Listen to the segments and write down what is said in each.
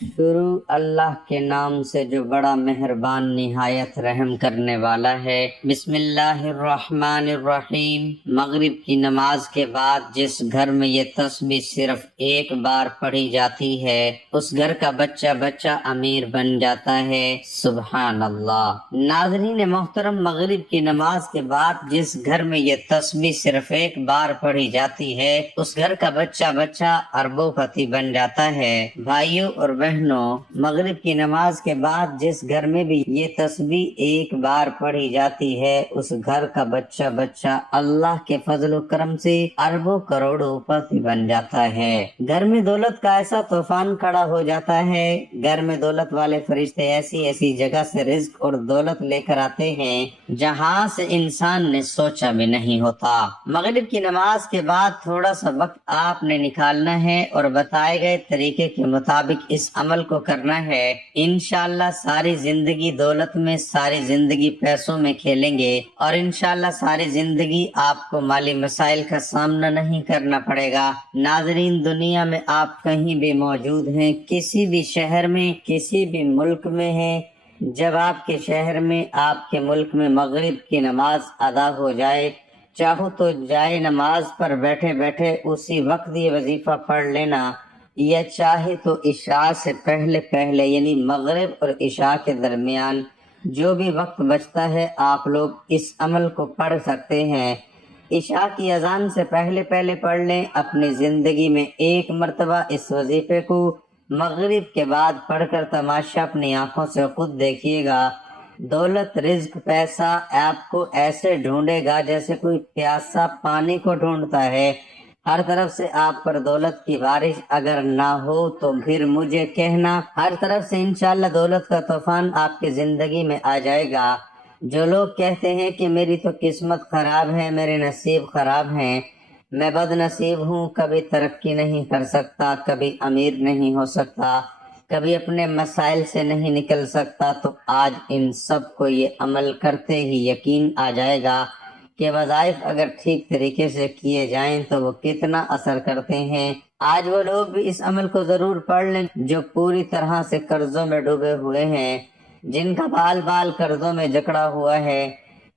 شروع اللہ کے نام سے جو بڑا مہربان نہایت رحم کرنے والا ہے۔ بسم اللہ الرحمن الرحیم۔ مغرب کی نماز کے بعد جس گھر میں یہ تسبیح صرف ایک بار پڑھی جاتی ہے اس گھر کا بچہ بچہ امیر بن جاتا ہے۔ سبحان اللہ۔ ناظرین محترم، مغرب کی نماز کے بعد جس گھر میں یہ تسبیح صرف ایک بار پڑھی جاتی ہے اس گھر کا بچہ بچہ اربوں پتی بن جاتا ہے۔ بھائیوں اور بہنوں، مغرب کی نماز کے بعد جس گھر میں بھی یہ تسبیح ایک بار پڑھی جاتی ہے اس گھر کا بچہ بچہ اللہ کے فضل و کرم سے اربوں کروڑوں پتی بن جاتا ہے۔ گھر میں دولت کا ایسا طوفان کھڑا ہو جاتا ہے، گھر میں دولت والے فرشتے ایسی ایسی جگہ سے رزق اور دولت لے کر آتے ہیں جہاں سے انسان نے سوچا بھی نہیں ہوتا۔ مغرب کی نماز کے بعد تھوڑا سا وقت آپ نے نکالنا ہے اور بتائے گئے طریقے کے مطابق اس عمل کو کرنا ہے۔ انشاءاللہ ساری زندگی دولت میں، ساری زندگی پیسوں میں کھیلیں گے اور انشاءاللہ ساری زندگی آپ کو مالی مسائل کا سامنا نہیں کرنا پڑے گا۔ ناظرین، دنیا میں آپ کہیں بھی موجود ہیں، کسی بھی شہر میں، کسی بھی ملک میں ہیں، جب آپ کے شہر میں، آپ کے ملک میں مغرب کی نماز ادا ہو جائے، چاہو تو جائے نماز پر بیٹھے بیٹھے اسی وقت یہ وظیفہ پڑھ لینا، یا چاہے تو عشاء سے پہلے یعنی مغرب اور عشاء کے درمیان جو بھی وقت بچتا ہے آپ لوگ اس عمل کو پڑھ سکتے ہیں۔ عشاء کی اذان سے پہلے پڑھ لیں، اپنی زندگی میں ایک مرتبہ اس وظیفے کو مغرب کے بعد پڑھ کر تماشا اپنی آنکھوں سے خود دیکھیے گا۔ دولت، رزق، پیسہ آپ کو ایسے ڈھونڈے گا جیسے کوئی پیاسا پانی کو ڈھونڈتا ہے۔ ہر طرف سے آپ پر دولت کی بارش اگر نہ ہو تو پھر مجھے کہنا، ہر طرف سے انشاءاللہ دولت کا طوفان آپ کی زندگی میں آ جائے گا۔ جو لوگ کہتے ہیں کہ میری تو قسمت خراب ہے، میرے نصیب خراب ہیں، میں بد نصیب ہوں، کبھی ترقی نہیں کر سکتا، کبھی امیر نہیں ہو سکتا، کبھی اپنے مسائل سے نہیں نکل سکتا، تو آج ان سب کو یہ عمل کرتے ہی یقین آ جائے گا کہ وظائف اگر ٹھیک طریقے سے کیے جائیں تو وہ کتنا اثر کرتے ہیں۔ آج وہ لوگ بھی اس عمل کو ضرور پڑھ لیں جو پوری طرح سے قرضوں میں ڈوبے ہوئے ہیں، جن کا بال بال قرضوں میں جکڑا ہوا ہے۔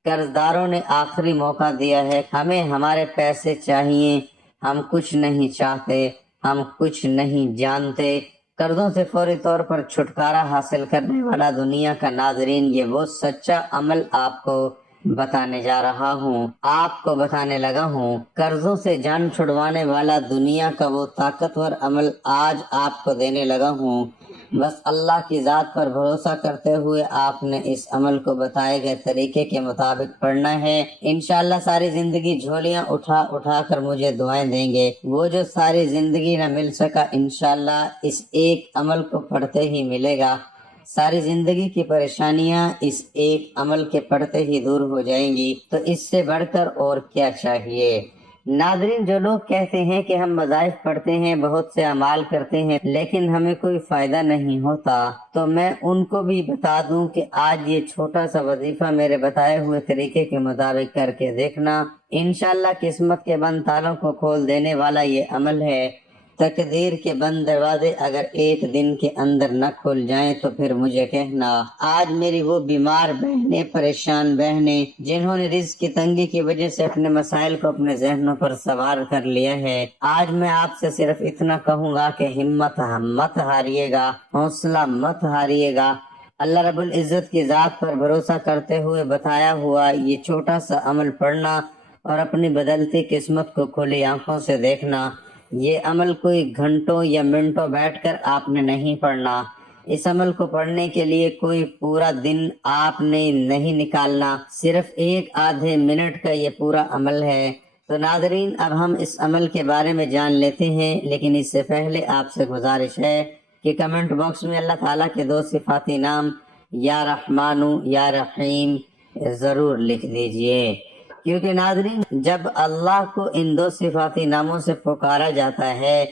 قرضداروں نے آخری موقع دیا ہے، ہمیں ہمارے پیسے چاہیے، ہم کچھ نہیں چاہتے، ہم کچھ نہیں جانتے۔ قرضوں سے فوری طور پر چھٹکارا حاصل کرنے والا دنیا کا ناظرین یہ وہ سچا عمل آپ کو بتانے جا رہا ہوں، آپ کو بتانے لگا ہوں۔ قرضوں سے جان چھڑوانے والا دنیا کا وہ طاقتور عمل آج آپ کو دینے لگا ہوں۔ بس اللہ کی ذات پر بھروسہ کرتے ہوئے آپ نے اس عمل کو بتائے گئے طریقے کے مطابق پڑھنا ہے۔ انشاءاللہ ساری زندگی جھولیاں اٹھا اٹھا کر مجھے دعائیں دیں گے۔ وہ جو ساری زندگی نہ مل سکا انشاءاللہ اس ایک عمل کو پڑھتے ہی ملے گا۔ ساری زندگی کی پریشانیاں اس ایک عمل کے پڑھتے ہی دور ہو جائیں گی، تو اس سے بڑھ کر اور کیا چاہیے۔ ناظرین، جو لوگ کہتے ہیں کہ ہم وظائف پڑھتے ہیں، بہت سے اعمال کرتے ہیں لیکن ہمیں کوئی فائدہ نہیں ہوتا، تو میں ان کو بھی بتا دوں کہ آج یہ چھوٹا سا وظیفہ میرے بتائے ہوئے طریقے کے مطابق کر کے دیکھنا، انشاءاللہ قسمت کے بند تالوں کو کھول دینے والا یہ عمل ہے۔ تقدیر کے بند دروازے اگر ایک دن کے اندر نہ کھل جائیں تو پھر مجھے کہنا۔ آج میری وہ بیمار بہنیں، پریشان بہنیں جنہوں نے رزق کی تنگی کی وجہ سے اپنے مسائل کو اپنے ذہنوں پر سوار کر لیا ہے، آج میں آپ سے صرف اتنا کہوں گا کہ ہمت مت ہاریے گا، حوصلہ مت ہاریے گا۔ اللہ رب العزت کی ذات پر بھروسہ کرتے ہوئے بتایا ہوا یہ چھوٹا سا عمل پڑھنا اور اپنی بدلتی قسمت کو کھلی آنکھوں سے دیکھنا۔ یہ عمل کوئی گھنٹوں یا منٹوں بیٹھ کر آپ نے نہیں پڑھنا۔ اس عمل کو پڑھنے کے لیے کوئی پورا دن آپ نے نہیں نکالنا، صرف ایک آدھے منٹ کا یہ پورا عمل ہے۔ تو ناظرین، اب ہم اس عمل کے بارے میں جان لیتے ہیں، لیکن اس سے پہلے آپ سے گزارش ہے کہ کمنٹ باکس میں اللہ تعالیٰ کے 2 صفاتی نام یا رحمانو یا رحیم ضرور لکھ دیجئے، کیونکہ ناظرین جب اللہ کو ان 2 صفاتی ناموں سے پکارا جاتا ہے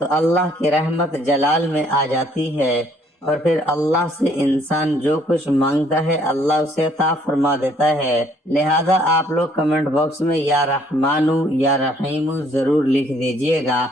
تو اللہ کی رحمت جلال میں آ جاتی ہے، اور پھر اللہ سے انسان جو کچھ مانگتا ہے اللہ اسے عطا فرما دیتا ہے۔ لہذا آپ لوگ کمنٹ باکس میں یا رحمانو یا رحیمو ضرور لکھ دیجئے گا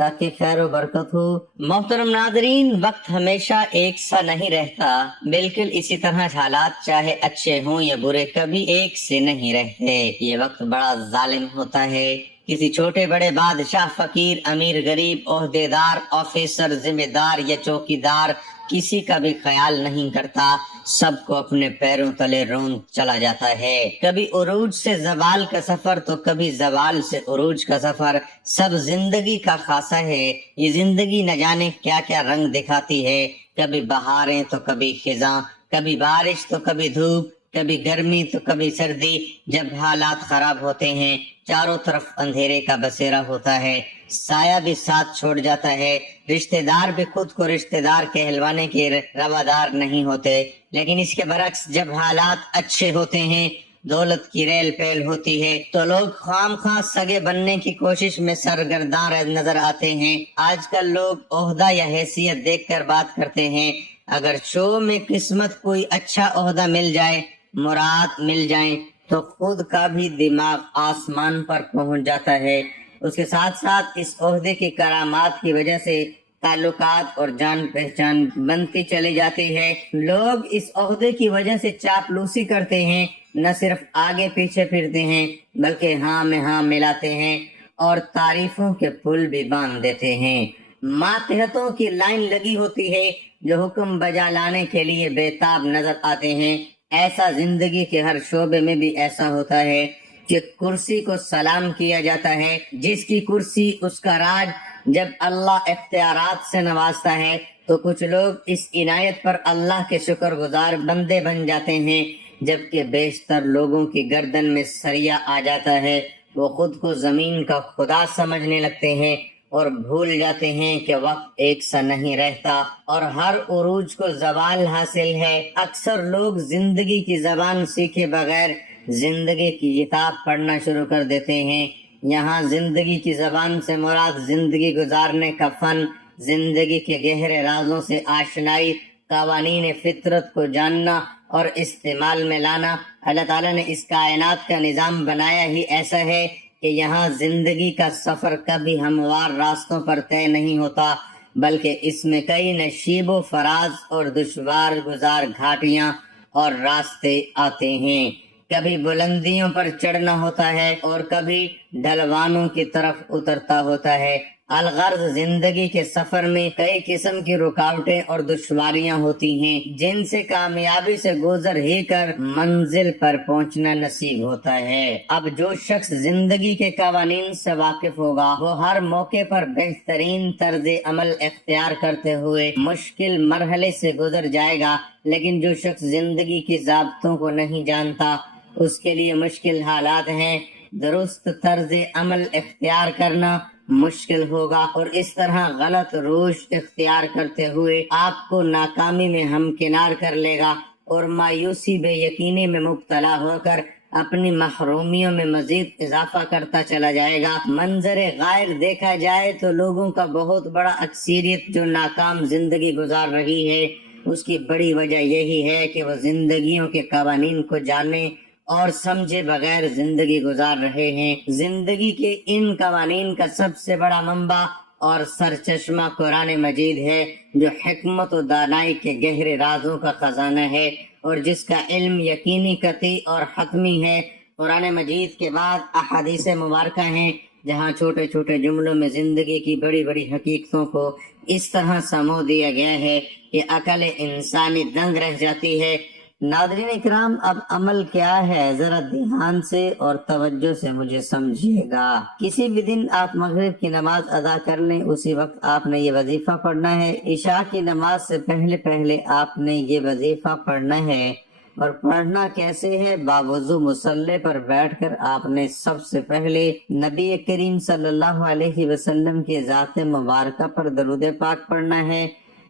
تاکہ خیر و برکت ہو۔ محترم ناظرین، وقت ہمیشہ ایک سا نہیں رہتا، بالکل اسی طرح حالات چاہے اچھے ہوں یا برے کبھی ایک سے نہیں رہتے۔ یہ وقت بڑا ظالم ہوتا ہے، کسی چھوٹے بڑے بادشاہ، فقیر، امیر، غریب، عہدیدار، آفیسر، ذمہ دار یا چوکیدار کسی کا بھی خیال نہیں کرتا، سب کو اپنے پیروں تلے روند چلا جاتا ہے۔ کبھی عروج سے زوال کا سفر تو کبھی زوال سے عروج کا سفر، سب زندگی کا خاصہ ہے۔ یہ زندگی نہ جانے کیا کیا رنگ دکھاتی ہے، کبھی بہاریں تو کبھی خزاں، کبھی بارش تو کبھی دھوپ، کبھی گرمی تو کبھی سردی۔ جب حالات خراب ہوتے ہیں، چاروں طرف اندھیرے کا بسیرا ہوتا ہے، سایہ بھی ساتھ چھوڑ جاتا ہے، رشتہ دار بھی خود کو رشتہ دار کہلوانے کے روادار نہیں ہوتے۔ لیکن اس کے برعکس جب حالات اچھے ہوتے ہیں، دولت کی ریل پیل ہوتی ہے، تو لوگ خام خواہ سگے بننے کی کوشش میں سرگرداں نظر آتے ہیں۔ آج کل لوگ عہدہ یا حیثیت دیکھ کر بات کرتے ہیں، اگر شو میں قسمت کوئی اچھا عہدہ مل جائے، مراد مل جائیں، تو خود کا بھی دماغ آسمان پر پہنچ جاتا ہے۔ اس کے ساتھ ساتھ اس عہدے کی کرامات کی وجہ سے تعلقات اور جان پہچان بنتی چلی جاتی ہے۔ لوگ اس عہدے کی وجہ سے چاپلوسی کرتے ہیں، نہ صرف آگے پیچھے پھرتے ہیں بلکہ ہاں میں ہاں ملاتے ہیں اور تعریفوں کے پل بھی باندھ دیتے ہیں۔ ماتحتوں کی لائن لگی ہوتی ہے جو حکم بجا لانے کے لیے بےتاب نظر آتے ہیں۔ ایسا زندگی کے ہر شعبے میں بھی ایسا ہوتا ہے کہ کرسی کو سلام کیا جاتا ہے، جس کی کرسی اس کا راج۔ جب اللہ اختیارات سے نوازتا ہے تو کچھ لوگ اس عنایت پر اللہ کے شکر گزار بندے بن جاتے ہیں، جبکہ بیشتر لوگوں کی گردن میں سریا آ جاتا ہے، وہ خود کو زمین کا خدا سمجھنے لگتے ہیں اور بھول جاتے ہیں کہ وقت ایک سا نہیں رہتا اور ہر عروج کو زوال حاصل ہے۔ اکثر لوگ زندگی کی زبان سیکھے بغیر زندگی کی کتاب پڑھنا شروع کر دیتے ہیں۔ یہاں زندگی کی زبان سے مراد زندگی گزارنے کا فن، زندگی کے گہرے رازوں سے آشنائی، قوانین فطرت کو جاننا اور استعمال میں لانا۔ اللہ تعالیٰ نے اس کائنات کا نظام بنایا ہی ایسا ہے کہ یہاں زندگی کا سفر کبھی ہموار راستوں پر طے نہیں ہوتا، بلکہ اس میں کئی نشیب و فراز اور دشوار گزار گھاٹیاں اور راستے آتے ہیں۔ کبھی بلندیوں پر چڑھنا ہوتا ہے اور کبھی ڈھلوانوں کی طرف اترتا ہوتا ہے۔ الغرض زندگی کے سفر میں کئی قسم کی رکاوٹیں اور دشواریاں ہوتی ہیں، جن سے کامیابی سے گزر ہی کر منزل پر پہنچنا نصیب ہوتا ہے۔ اب جو شخص زندگی کے قوانین سے واقف ہوگا وہ ہر موقع پر بہترین طرز عمل اختیار کرتے ہوئے مشکل مرحلے سے گزر جائے گا، لیکن جو شخص زندگی کی ضابطوں کو نہیں جانتا اس کے لیے مشکل حالات ہیں۔ درست طرز عمل اختیار کرنا مشکل ہوگا اور اس طرح غلط روش اختیار کرتے ہوئے آپ کو ناکامی میں ہمکنار کر لے گا اور مایوسی بے یقینی میں مبتلا ہو کر اپنی محرومیوں میں مزید اضافہ کرتا چلا جائے گا۔ منظر غائر دیکھا جائے تو لوگوں کا بہت بڑا اکثریت جو ناکام زندگی گزار رہی ہے، اس کی بڑی وجہ یہی ہے کہ وہ زندگیوں کے قوانین کو جانے اور سمجھے بغیر زندگی گزار رہے ہیں۔ زندگی کے ان قوانین کا سب سے بڑا منبع اور سرچشمہ قرآن مجید ہے، جو حکمت و دانائی کے گہرے رازوں کا خزانہ ہے اور جس کا علم یقینی، قطعی اور حتمی ہے۔ قرآن مجید کے بعد احادیث مبارکہ ہیں جہاں چھوٹے چھوٹے جملوں میں زندگی کی بڑی بڑی حقیقتوں کو اس طرح سمو دیا گیا ہے کہ عقل انسانی دنگ رہ جاتی ہے۔ ناظرین اکرام، اب عمل کیا ہے، ذرا دھیان سے اور توجہ سے مجھے سمجھیے گا۔ کسی بھی دن آپ مغرب کی نماز ادا کر لیں، اسی وقت آپ نے یہ وظیفہ پڑھنا ہے۔ عشاء کی نماز سے پہلے آپ نے یہ وظیفہ پڑھنا ہے، اور پڑھنا کیسے ہے؟ باوضو مصلی پر بیٹھ کر آپ نے سب سے پہلے نبی کریم صلی اللہ علیہ وسلم کی ذات مبارکہ پر درود پاک پڑھنا ہے۔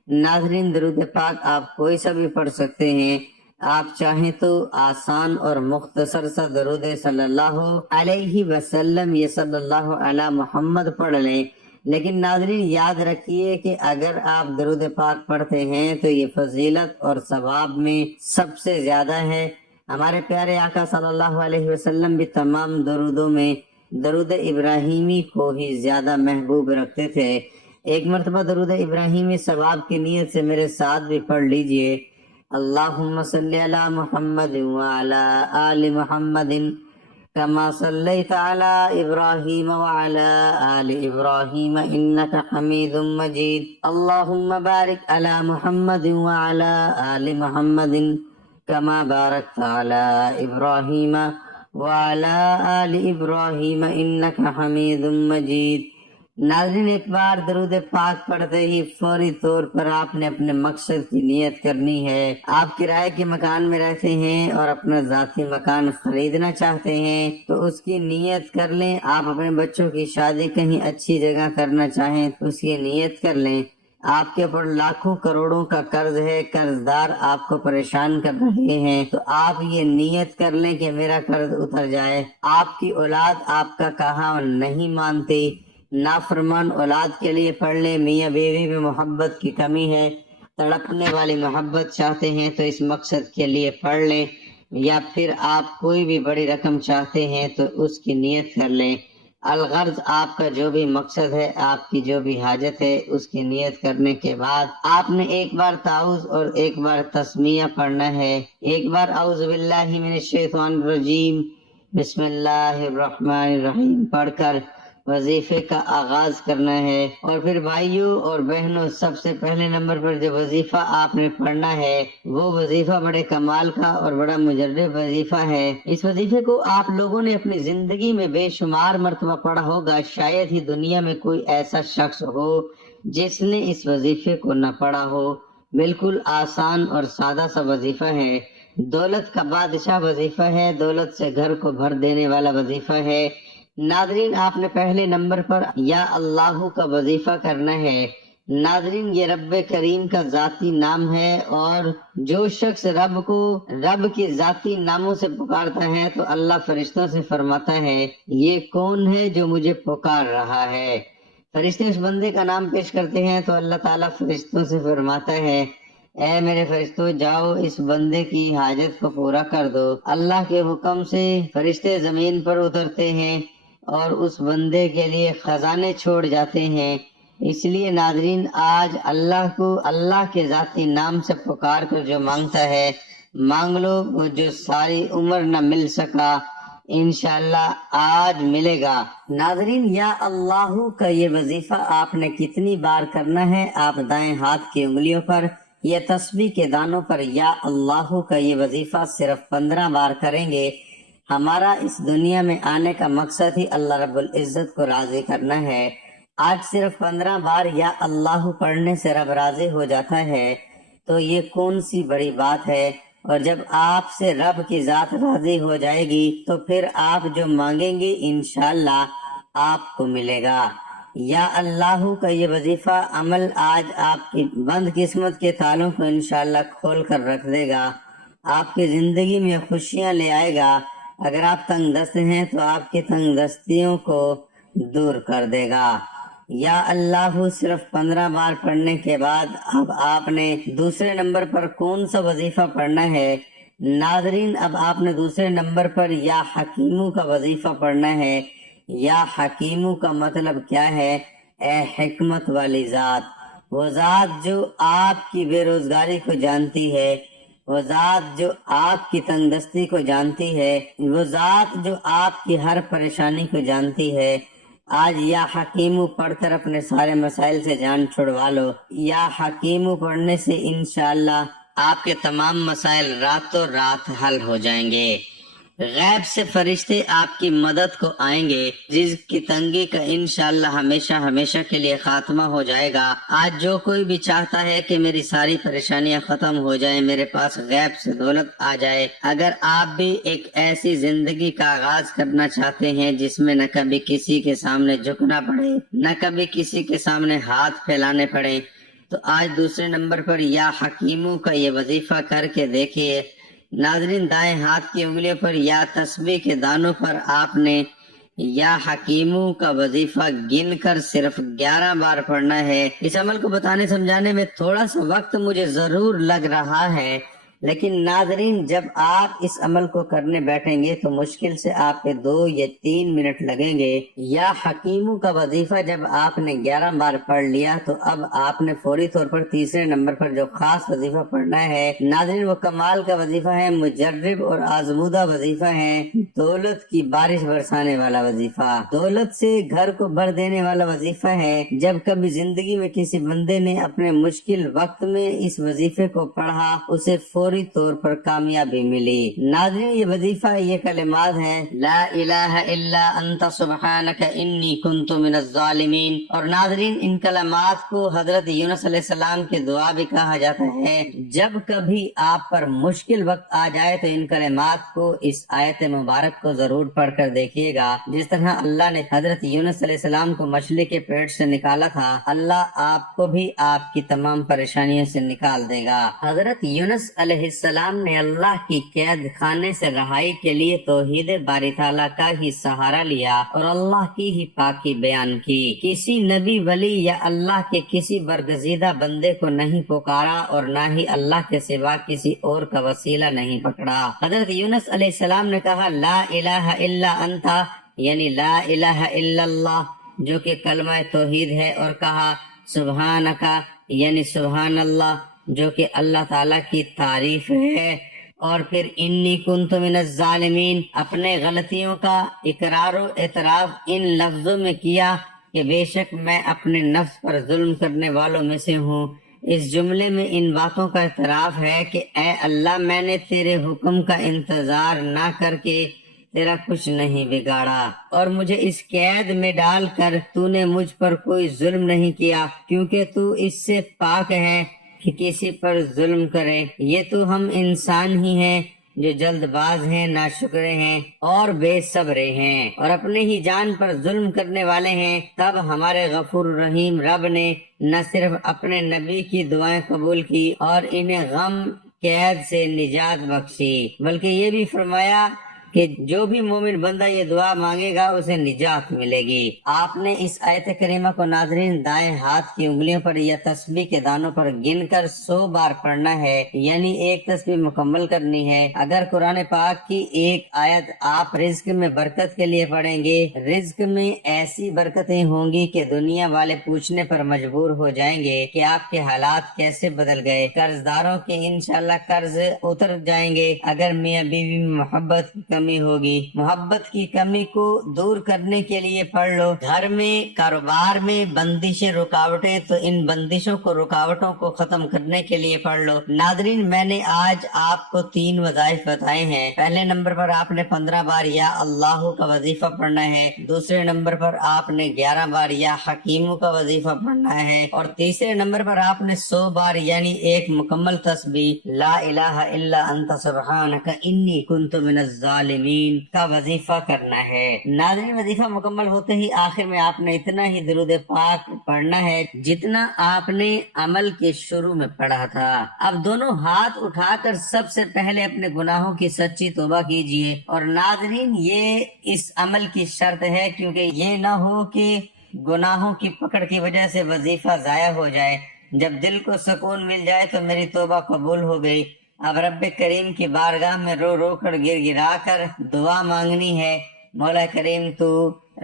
ناظرین، درود پاک آپ کوئی سا بھی پڑھ سکتے ہیں، آپ چاہیں تو آسان اور مختصر سا درود صلی اللہ علیہ وسلم یا صلی اللہ علی محمد پڑھ لیں، لیکن ناظرین یاد رکھیے کہ اگر آپ درود پاک پڑھتے ہیں تو یہ فضیلت اور ثواب میں سب سے زیادہ ہے۔ ہمارے پیارے آقا صلی اللہ علیہ وسلم بھی تمام درودوں میں درود ابراہیمی کو ہی زیادہ محبوب رکھتے تھے۔ ایک مرتبہ درود ابراہیمی ثواب کی نیت سے میرے ساتھ بھی پڑھ لیجئے۔ اللہم صلی علی محمد وعلی آل محمد کما صلیت علی ابراہیم وعلی آل ابراہیم انک حمید مجید۔ اللہم بارک علی محمد وعلی آل محمد کما بارکت علی ابراہیم وعلی آل ابراہیم انک حمید مجید۔ ناظرین، ایک بار درود پاک پڑھتے ہی فوری طور پر آپ نے اپنے مقصد کی نیت کرنی ہے۔ آپ کرائے کے مکان میں رہتے ہیں اور اپنا ذاتی مکان خریدنا چاہتے ہیں تو اس کی نیت کر لیں۔ آپ اپنے بچوں کی شادی کہیں اچھی جگہ کرنا چاہیں تو اس کی نیت کر لیں۔ آپ کے اوپر لاکھوں کروڑوں کا قرض ہے، قرض دار آپ کو پریشان کر رہے ہیں تو آپ یہ نیت کر لیں کہ میرا قرض اتر جائے۔ آپ کی اولاد آپ کا کہا نہیں مانتی، نافرمان اولاد کے لیے پڑھ لیں۔ میاں بیوی میں محبت کی کمی ہے، تڑپنے والی محبت چاہتے ہیں تو اس مقصد کے لیے پڑھ لیں۔ یا پھر آپ کوئی بھی بڑی رقم چاہتے ہیں تو اس کی نیت کر لیں۔ الغرض آپ کا جو بھی مقصد ہے، آپ کی جو بھی حاجت ہے، اس کی نیت کرنے کے بعد آپ نے ایک بار تعوذ اور ایک بار تسمیہ پڑھنا ہے۔ ایک بار اعوذ باللہ من الشیطان الرجیم بسم اللہ الرحمن الرحیم پڑھ کر وظیفے کا آغاز کرنا ہے۔ اور پھر بھائیوں اور بہنوں، سب سے پہلے نمبر پر جو وظیفہ آپ نے پڑھنا ہے وہ وظیفہ بڑے کمال کا اور بڑا مجرب وظیفہ ہے۔ اس وظیفے کو آپ لوگوں نے اپنی زندگی میں بے شمار مرتبہ پڑھا ہوگا، شاید ہی دنیا میں کوئی ایسا شخص ہو جس نے اس وظیفے کو نہ پڑھا ہو۔ بالکل آسان اور سادہ سا وظیفہ ہے، دولت کا بادشاہ وظیفہ ہے، دولت سے گھر کو بھر دینے والا وظیفہ ہے۔ ناظرین، آپ نے پہلے نمبر پر یا اللہ کا وظیفہ کرنا ہے۔ ناظرین، یہ رب کریم کا ذاتی نام ہے اور جو شخص رب کو رب کے ذاتی ناموں سے پکارتا ہے تو اللہ فرشتوں سے فرماتا ہے یہ کون ہے جو مجھے پکار رہا ہے۔ فرشتے اس بندے کا نام پیش کرتے ہیں تو اللہ تعالیٰ فرشتوں سے فرماتا ہے اے میرے فرشتوں، جاؤ اس بندے کی حاجت کو پورا کر دو۔ اللہ کے حکم سے فرشتے زمین پر اترتے ہیں اور اس بندے کے لیے خزانے چھوڑ جاتے ہیں۔ اس لیے ناظرین، آج اللہ کو اللہ کے ذاتی نام سے پکار کر جو مانگتا ہے مانگ لو، وہ جو ساری عمر نہ مل سکا انشاءاللہ آج ملے گا۔ ناظرین، یا اللہ کا یہ وظیفہ آپ نے کتنی بار کرنا ہے؟ آپ دائیں ہاتھ کی انگلیوں پر یا تسبیح کے دانوں پر یا اللہ کا یہ وظیفہ صرف 15 بار کریں گے۔ ہمارا اس دنیا میں آنے کا مقصد ہی اللہ رب العزت کو راضی کرنا ہے۔ آج صرف 15 بار یا اللہ پڑھنے سے رب راضی ہو جاتا ہے تو یہ کون سی بڑی بات ہے؟ اور جب آپ سے رب کی ذات راضی ہو جائے گی تو پھر آپ جو مانگیں گے انشاءاللہ آپ کو ملے گا۔ یا اللہ کا یہ وظیفہ عمل آج آپ کی بند قسمت کے تالوں کو انشاءاللہ کھول کر رکھ دے گا، آپ کی زندگی میں خوشیاں لے آئے گا۔ اگر آپ تنگ دست ہیں تو آپ کی تنگ دستیوں کو دور کر دے گا۔ یا اللہ صرف 15 بار پڑھنے کے بعد اب آپ نے دوسرے نمبر پر کون سا وظیفہ پڑھنا ہے؟ ناظرین، اب آپ نے دوسرے نمبر پر یا حکیمو کا وظیفہ پڑھنا ہے۔ یا حکیمو کا مطلب کیا ہے؟ اے حکمت والی ذات، وہ ذات جو آپ کی بے روزگاری کو جانتی ہے، وہ ذات جو آپ کی تنگ دستی کو جانتی ہے، وہ ذات جو آپ کی ہر پریشانی کو جانتی ہے۔ آج یا حکیمو پڑھ کر اپنے سارے مسائل سے جان چھڑوا لو۔ یا حکیمو پڑھنے سے انشاءاللہ آپ کے تمام مسائل راتوں رات حل ہو جائیں گے۔ غیب سے فرشتے آپ کی مدد کو آئیں گے، رزق کی تنگی کا انشاءاللہ ہمیشہ ہمیشہ کے لیے خاتمہ ہو جائے گا۔ آج جو کوئی بھی چاہتا ہے کہ میری ساری پریشانیاں ختم ہو جائیں، میرے پاس غیب سے دولت آ جائے، اگر آپ بھی ایک ایسی زندگی کا آغاز کرنا چاہتے ہیں جس میں نہ کبھی کسی کے سامنے جھکنا پڑے، نہ کبھی کسی کے سامنے ہاتھ پھیلانے پڑے، تو آج دوسرے نمبر پر یا حکیمو کا یہ وظیفہ کر کے دیکھیے۔ ناظرین، دائیں ہاتھ کی انگلیوں پر یا تسبیح کے دانوں پر آپ نے یا حکیمو کا وظیفہ گن کر صرف 11 بار پڑھنا ہے۔ اس عمل کو بتانے سمجھانے میں تھوڑا سا وقت مجھے ضرور لگ رہا ہے، لیکن ناظرین، جب آپ اس عمل کو کرنے بیٹھیں گے تو مشکل سے آپ کے 2 یا 3 منٹ لگیں گے۔ یا حکیموں کا وظیفہ جب آپ نے 11 بار پڑھ لیا تو اب آپ نے فوری طور پر تیسرے نمبر پر جو خاص وظیفہ پڑھنا ہے ناظرین، وہ کمال کا وظیفہ ہے، مجرب اور آزمودہ وظیفہ ہے، دولت کی بارش برسانے والا وظیفہ، دولت سے گھر کو بھر دینے والا وظیفہ ہے۔ جب کبھی زندگی میں کسی بندے نے اپنے مشکل وقت میں اس وظیفے کو پڑھا، اسے فوری طور پر کامیابی ملی۔ ناظرین، یہ وظیفہ، یہ کلمات ہیں، لا الہ الا انت سبحانک انی کنت من الظالمین۔ اور ناظرین، ان کلمات کو حضرت یونس علیہ السلام کی دعا بھی کہا جاتا ہے۔ جب کبھی آپ پر مشکل وقت آ جائے تو ان کلمات کو، اس آیت مبارک کو ضرور پڑھ کر دیکھیے گا۔ جس طرح اللہ نے حضرت یونس علیہ السلام کو مچھلی کے پیٹ سے نکالا تھا، اللہ آپ کو بھی آپ کی تمام پریشانیوں سے نکال دے گا۔ حضرت یونس علیہ السلام نے اللہ کی قید خانے سے رہائی کے لیے توحید باری تعالیٰ کا ہی سہارا لیا اور اللہ کی ہی پاکی بیان کی۔ کسی نبی، ولی یا اللہ کے کسی برگزیدہ بندے کو نہیں پکارا اور نہ ہی اللہ کے سوا کسی اور کا وسیلہ نہیں پکڑا۔ حضرت یونس علیہ السلام نے کہا لا الہ الا انت، یعنی لا الہ الا اللہ، جو کہ کلمہ توحید ہے، اور کہا سبحانکا، یعنی سبحان اللہ، جو کہ اللہ تعالیٰ کی تعریف ہے، اور پھر انی کنت من الظالمین، اپنے غلطیوں کا اقرار و اعتراف ان لفظوں میں کیا کہ بے شک میں اپنے نفس پر ظلم کرنے والوں میں سے ہوں۔ اس جملے میں ان باتوں کا اعتراف ہے کہ اے اللہ، میں نے تیرے حکم کا انتظار نہ کر کے تیرا کچھ نہیں بگاڑا، اور مجھے اس قید میں ڈال کر تو نے مجھ پر کوئی ظلم نہیں کیا، کیونکہ تو اس سے پاک ہے کہ کسی پر ظلم کرے۔ یہ تو ہم انسان ہی ہیں جو جلد باز ہیں، ناشکرے ہیں اور بے صبرے ہیں، اور اپنے ہی جان پر ظلم کرنے والے ہیں۔ تب ہمارے غفور الرحیم رب نے نہ صرف اپنے نبی کی دعائیں قبول کی اور انہیں غم قید سے نجات بخشی، بلکہ یہ بھی فرمایا کہ جو بھی مومن بندہ یہ دعا مانگے گا اسے نجات ملے گی۔ آپ نے اس آیت کریمہ کو ناظرین دائیں ہاتھ کی انگلیوں پر یا تسبیح کے دانوں پر گن کر 100 بار پڑھنا ہے، یعنی ایک تسبیح مکمل کرنی ہے۔ اگر قرآن پاک کی ایک آیت آپ رزق میں برکت کے لیے پڑھیں گے، رزق میں ایسی برکتیں ہوں گی کہ دنیا والے پوچھنے پر مجبور ہو جائیں گے کہ آپ کے حالات کیسے بدل گئے۔ قرض داروں کے انشاءاللہ قرض اتر جائیں گے۔ اگر میاں بیوی میں محبت کمی ہوگی، محبت کی کمی کو دور کرنے کے لیے پڑھ لو۔ گھر میں، کاروبار میں بندشیں، رکاوٹیں، تو ان بندشوں کو، رکاوٹوں کو ختم کرنے کے لیے پڑھ لو۔ ناظرین، میں نے آج آپ کو 3 وظائف بتائے ہیں۔ پہلے نمبر پر آپ نے 15 بار یا اللہ کا وظیفہ پڑھنا ہے، دوسرے نمبر پر آپ نے 11 بار یا حکیموں کا وظیفہ پڑھنا ہے، اور تیسرے نمبر پر آپ نے 100 بار یعنی ایک مکمل تسبیح لا الہ الا انت سبحانک انی کنت من الظالمین کا وظیفہ کرنا ہے۔ ناظرین، وظیفہ مکمل ہوتے ہی آخر میں آپ نے اتنا ہی درود پاک پڑھنا ہے جتنا آپ نے عمل کے شروع میں پڑھا تھا۔ اب دونوں ہاتھ اٹھا کر سب سے پہلے اپنے گناہوں کی سچی توبہ کیجئے، اور ناظرین یہ اس عمل کی شرط ہے، کیونکہ یہ نہ ہو کہ گناہوں کی پکڑ کی وجہ سے وظیفہ ضائع ہو جائے۔ جب دل کو سکون مل جائے تو میری توبہ قبول ہو گئی، اب رب کریم کی بارگاہ میں رو رو کر گر گرا کر دعا مانگنی ہے۔ مولا کریم، تو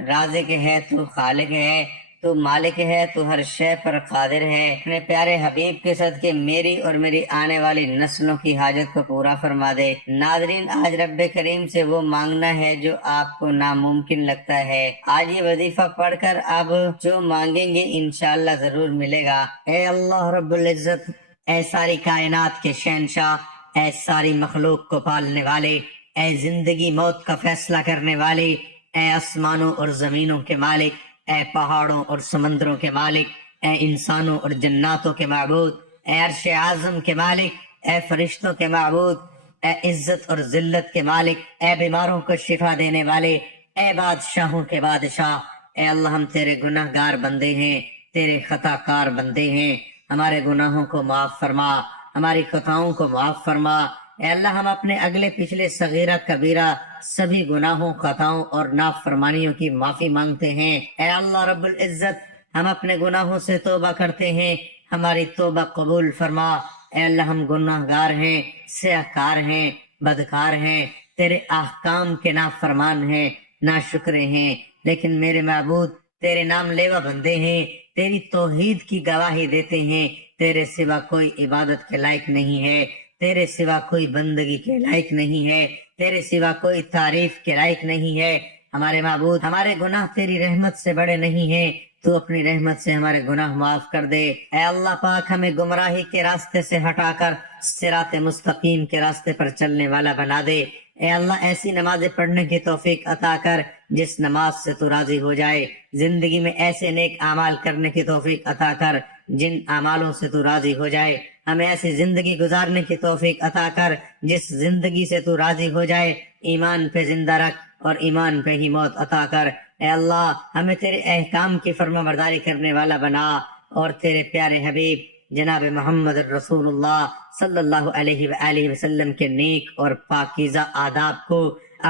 رازق ہے، تو خالق ہے، تو مالک ہے، تو ہر شے پر قادر ہے۔ اپنے پیارے حبیب کے صدقے میری اور میری آنے والی نسلوں کی حاجت کو پورا فرما دے۔ ناظرین، آج رب کریم سے وہ مانگنا ہے جو آپ کو ناممکن لگتا ہے۔ آج یہ وظیفہ پڑھ کر اب جو مانگیں گے انشاءاللہ ضرور ملے گا۔ اے اللہ رب العزت، اے ساری کائنات کے شہنشاہ، اے ساری مخلوق کو پالنے والے، اے زندگی موت کا فیصلہ کرنے والے، اے آسمانوں اور زمینوں کے مالک، اے پہاڑوں اور سمندروں کے مالک، اے انسانوں اور جناتوں کے معبود، اے عرش اعظم کے مالک، اے فرشتوں کے معبود، اے عزت اور ذلت کے مالک، اے بیماروں کو شفا دینے والے، اے بادشاہوں کے بادشاہ، اے اللہ، ہم تیرے گناہ گار بندے ہیں، تیرے خطا کار بندے ہیں، ہمارے گناہوں کو معاف فرما، ہماری خطاؤں کو معاف فرما۔ اے اللہ، ہم اپنے اگلے پچھلے صغیرہ کبیرہ سبھی گناہوں، خطاؤں اور نافرمانیوں کی معافی مانگتے ہیں۔ اے اللہ رب العزت، ہم اپنے گناہوں سے توبہ کرتے ہیں، ہماری توبہ قبول فرما۔ اے اللہ ہم گناہ گار ہیں، سیاہ کار ہیں، بدکار ہیں، تیرے احکام کے نافرمان ہیں، ناشکرے ہیں، لیکن میرے معبود تیرے نام لیوا بندے ہیں، تیری توحید کی گواہی دیتے ہیں، تیرے سوا کوئی عبادت کے لائق نہیں ہے، تیرے سوا کوئی بندگی کے لائق نہیں ہے، تیرے سوا کوئی تعریف کے لائق نہیں ہے۔ ہمارے معبود ہمارے گناہ تیری رحمت سے بڑے نہیں ہیں، تو اپنی رحمت سے ہمارے گناہ معاف کر دے۔ اے اللہ پاک ہمیں گمراہی کے راستے سے ہٹا کر صراط مستقیم کے راستے پر چلنے والا بنا دے۔ اے اللہ ایسی نمازیں پڑھنے کی توفیق عطا کر جس نماز سے تو راضی ہو جائے، زندگی میں ایسے نیک اعمال کرنے کی توفیق عطا کر جن اعمالوں سے تو راضی ہو جائے، ہمیں ایسی زندگی گزارنے کی توفیق عطا کر جس زندگی سے تو راضی ہو جائے، ایمان پہ زندہ رکھ اور ایمان پہ ہی موت عطا کر۔ اے اللہ ہمیں تیرے احکام کی فرما برداری کرنے والا بنا، اور تیرے پیارے حبیب جناب محمد رسول اللہ صلی اللہ علیہ وآلہ وسلم کے نیک اور پاکیزہ آداب کو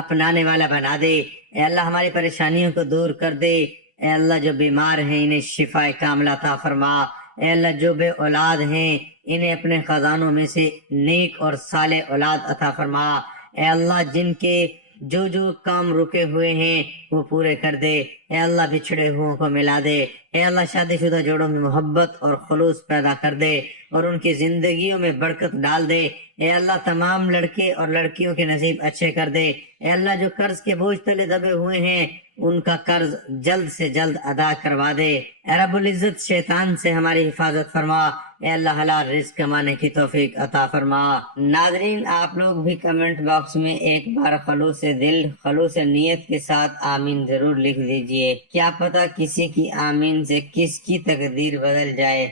اپنانے والا بنا دے۔ اے اللہ ہماری پریشانیوں کو دور کر دے۔ اے اللہ جو بیمار ہیں انہیں شفا کاملہ عطا فرما۔ اے اللہ جو بے اولاد ہیں انہیں اپنے خزانوں میں سے نیک اور صالح اولاد عطا فرما۔ اے اللہ جن کے جو کام رکے ہوئے ہیں وہ پورے کر دے۔ اے اللہ بچھڑے ہوئوں کو ملا دے۔ اے اللہ شادی شدہ جوڑوں میں محبت اور خلوص پیدا کر دے اور ان کی زندگیوں میں برکت ڈال دے۔ اے اللہ تمام لڑکے اور لڑکیوں کے نصیب اچھے کر دے۔ اے اللہ جو قرض کے بوجھ تلے دبے ہوئے ہیں ان کا قرض جلد سے جلد ادا کروا دے۔ اے رب العزت شیطان سے ہماری حفاظت فرما۔ اے اللہ حلال رزق کمانے کی توفیق عطا فرما۔ ناظرین آپ لوگ بھی کمنٹ باکس میں ایک بار خلوص دل خلوص نیت کے ساتھ آمین ضرور لکھ دیجئے، کیا پتہ کسی کی آمین سے کس کی تقدیر بدل جائے۔